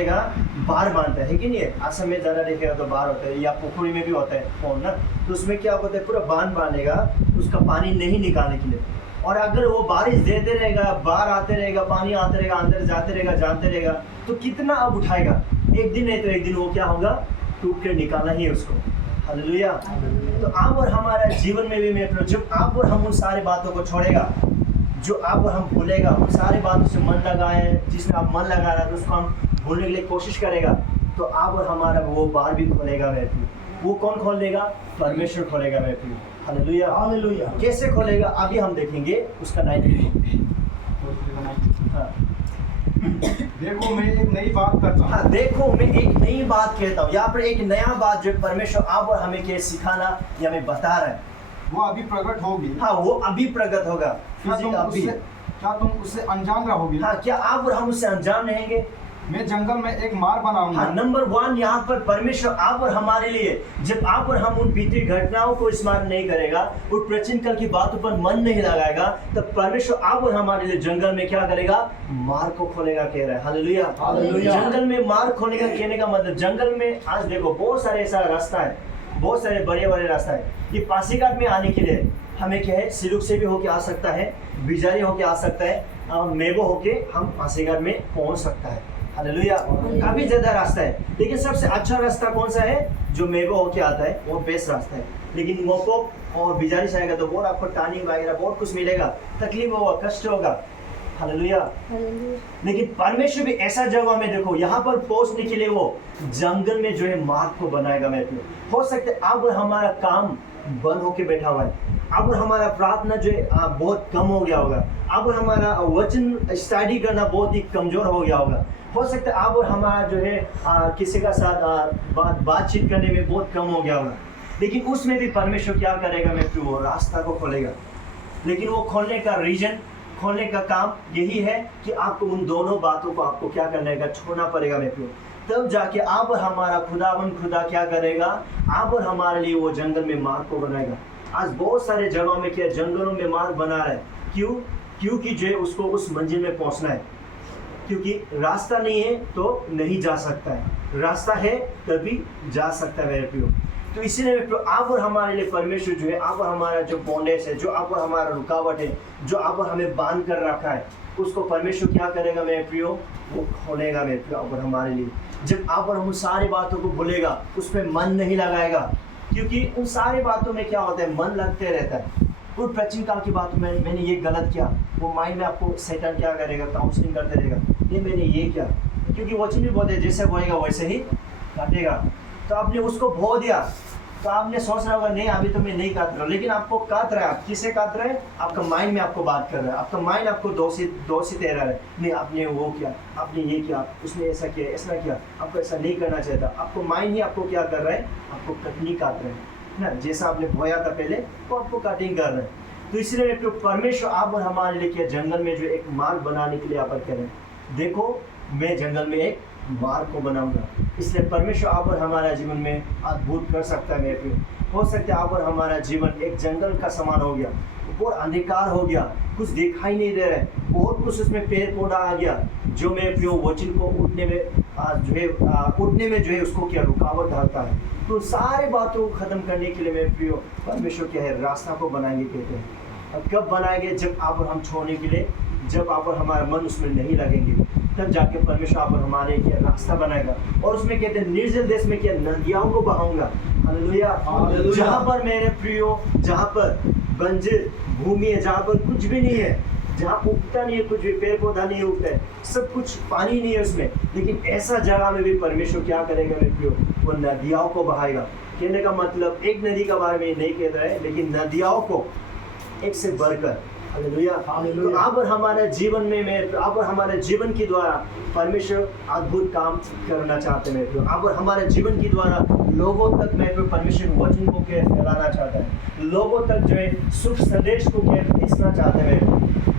करेगा, बार बांधता है कि नहीं है। असम में ज़्यादा देखेगा तो बार होता है, या पुखुरी में भी होता है पौन ना, तो उसमें क्या होता है पूरा बांधेगा उसका पानी नहीं निकालने के लिए। और अगर वो बारिश देते रहेगा, बाहर आते रहेगा, पानी आते रहेगा, अंदर जाते रहेगा, जानते रहेगा, तो कितना अब उठाएगा। एक दिन नहीं तो एक दिन वो क्या होगा, टूट कर निकालना ही है उसको। हालेलुया। तो आप और हमारा जीवन में भी मैं जब आप और हम उन सारी बातों को छोड़ेगा, जो आप और हम भूलेगा, उन सारी बातों से मन लगाए, जिसमें आप मन लगा रहा है उसको हम भूलने के लिए कोशिश करेगा, तो आप और हमारा वो बार भी खोलेगा महफिल। वो कौन खोल देगा? परमेश्वर खोलेगा महफिल। Hallelujah hallelujah. कैसे खोलेगा अभी हम देखेंगे उसका 9। हाँ देखो मैं एक नई बात करता हूँ। हाँ, देखो मैं एक नई बात कहता हूँ। यहाँ पर एक नया बात जो परमेश्वर आप और हमें क्या सिखाना या हमें बता रहा है, वो अभी प्रकट होगी। हाँ वो अभी प्रकट होगा। क्या तुम उससे अनजान रहोगे? हाँ, क्या आप और हम उससे अनजान रहेंगे? मैं जंगल में एक मार बनाऊंगा। हाँ, नंबर 1 यहाँ पर परमेश्वर आप और हमारे लिए, जब आप और हम उन बीती घटनाओं को स्मरण नहीं करेगा, उन प्राचीन काल की बातों पर मन नहीं लगाएगा, तब परमेश्वर आप और हमारे लिए जंगल में क्या करेगा? मार को खोलेगा कह रहा है। Hallelujah hallelujah. जंगल में मार खोलेगा कहने का मतलब, जंगल में आज देखो बहुत सारे ऐसा रास्ता है, बहुत सारे बड़े बड़े रास्ता है। ये पासीघाट में आने के लिए हमें क्या है, सिलुक से भी होके आ सकता है, बिजारी होके आ सकता है, मेबो होके हम पासीघाट में पहुंच सकता है। हालेलुया। काफी ज्यादा रास्ता है, लेकिन सबसे अच्छा रास्ता कौन सा है? जो मेबो होके आता है वो बेस्ट रास्ता है। लेकिन मोकोप और बिजारी से आएगा तो बहुत आपको टर्निंग वगैरह बहुत कुछ मिलेगा, तकलीफ होगा, कष्ट होगा। हालेलुया। लेकिन परमेश्वर भी ऐसा जगह में देखो, यहाँ पर पहुंचने के लिए वो जंगल में जो है मार्ग को बनाएगा। मैं हो सकता है अब हमारा काम बंद होके बैठा हुआ है, अब हमारा प्रार्थना जो है बहुत कम हो गया होगा, अब हमारा वचन स्टडी करना बहुत ही कमजोर हो गया होगा। हो सकता है अब हमारा जो है किसी का साथ बातचीत करने में बहुत कम हो गया होगा, लेकिन उसमें भी परमेश्वर क्या करेगा? मैं वो रास्ता को खोलेगा। लेकिन वो खोलने का रीजन, खोलने का काम यही है कि आपको उन दोनों बातों को आपको क्या करने का छोड़ना पड़ेगा। मैं तब जाके आप और हमारा खुदा क्या करेगा? आप और हमारे लिए वो जंगल में मार्ग को बनाएगा। आज बहुत सारे जगहों में क्या जंगलों में मार्ग बना रहा है, क्योंकि जो है उसको उस मंजिल में पहुंचना है, क्योंकि रास्ता नहीं है तो नहीं जा सकता है, रास्ता है तभी जा सकता है मेरे प्रियो। तो इसीलिए आप और हमारे लिए परमेश्वर जो है, आप और हमारा जो बॉन्डेज है, जो आप और हमारा रुकावट है, जो आप और हमें बांध कर रखा है, उसको परमेश्वर क्या करेगा मेरे प्रियो? वो खोलेगा मेरे प्रियो आप और हमारे लिए। जब आप और हम उन सारी बातों को भूलेगा, उस पर मन नहीं लगाएगा, क्योंकि उन सारी बातों में क्या होता है, मन लगते रहता है। उन प्राचीन काल की बातों में मैंने ये गलत किया, वो माइंड में आपको शैतान क्या करेगा? काउंसलिंग करते रहेगा, ये मैंने ये किया, क्योंकि वचन भी बोलते हैं जैसे बोएगा वैसे ही काटेगा। तो आपने उसको भो दिया, तो आपने सोच रहा होगा नहीं अभी तो मैं नहीं काट रहा, लेकिन आपको काट रहा है। आप किसे काट रहे हैं? आपका माइंड में आपको बात कर रहा है, आपका माइंड आपको दोषी दे रहा है, नहीं आपने वो किया, आपने ये किया, उसने ऐसा किया, ऐसा किया, आपको ऐसा नहीं करना चाहिए था। आपको माइंड ही आपको क्या कर रहा है? आपको कटनी काट रहे हैं ना, जैसा आपने बोया था पहले वो आपको कटिंग कर रहे हैं। तो इसलिए परमेश्वर आप और हमारे लिए क्या जंगल में जो एक मार्ग बनाने के लिए आप करें, देखो मैं जंगल में एक मार्ग को बनाऊंगा। इसलिए परमेश्वर आप और हमारा जीवन में अद्भुत कर सकता है। मेरे हो सकता है आप और हमारा जीवन एक जंगल का समान हो गया, और अंधकार हो गया, कुछ दिखाई नहीं दे रहा है, बहुत कुछ उसमें पेड़ पौधा आ गया, जो मेरे प्रियो वचन को उठने में जो है उसको क्या रुकावट डालता है। तो सारी बातों को खत्म करने के लिए मेरे प्रियो परमेश्वर क्या है, रास्ता को बनाएंगे कहते हैं। अब कब बनाएंगे? जब आप और हम छोड़ने के लिए, जब आप और हमारा मन उसमें नहीं लगेंगे, तब जाके परमेश्वर आप और हमारे क्या रास्ता बनाएगा। और उसमें कहते हैं निर्जल देश में क्या नदियों को बहाऊंगा। हालेलुया। जहाँ पर मेरे प्रियो, जहाँ पर बंजर भूमि है, जहाँ पर कुछ भी नहीं है, जहाँ उगता नहीं है, कुछ भी पेड़ पौधा नहीं उगता है, सब कुछ पानी नहीं है उसमें, लेकिन ऐसा जगह में भी परमेश्वर क्या करेगा मेरे प्रियो? वो नदियों को बहाएगा। कहने का मतलब एक नदी के बारे में नहीं कह रहा है, लेकिन नदियों को एक से बढ़कर। हालेलुया। तो आप और हमारे जीवन में आप और हमारे जीवन के द्वारा परमेश्वर अद्भुत काम करना चाहते हैं। आप और हमारे जीवन के द्वारा लोगों तक मैं परमेश्वर वचन को क्या फैलाना चाहता है, लोगों तक जो है सुख संदेश को क्या भेजना चाहते हैं।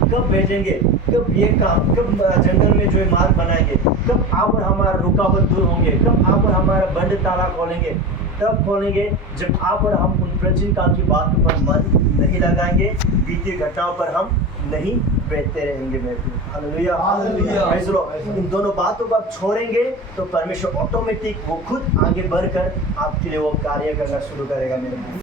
कब भेजेंगे? कब ये काम, कब जंगल में जो है मार्ग बनाएंगे, कब आप और हमारा रुकावट दूर होंगे, कब आप और हमारा बंद ताला खोलेंगे? तब खोलेंगे जब आप और हम उन प्राचीन काल की बातों पर मन नहीं लगाएंगे, बीती घटनाओं पर हम नहीं बेचते रहेंगे मेरे को। Hallelujah hallelujah. Praise the Lord। इन दोनों बातों को आप छोड़ेंगे तो परमेश्वर ऑटोमेटिक वो खुद आगे बढ़कर आपके लिए वो कार्य करना शुरू करेगा मेरे को।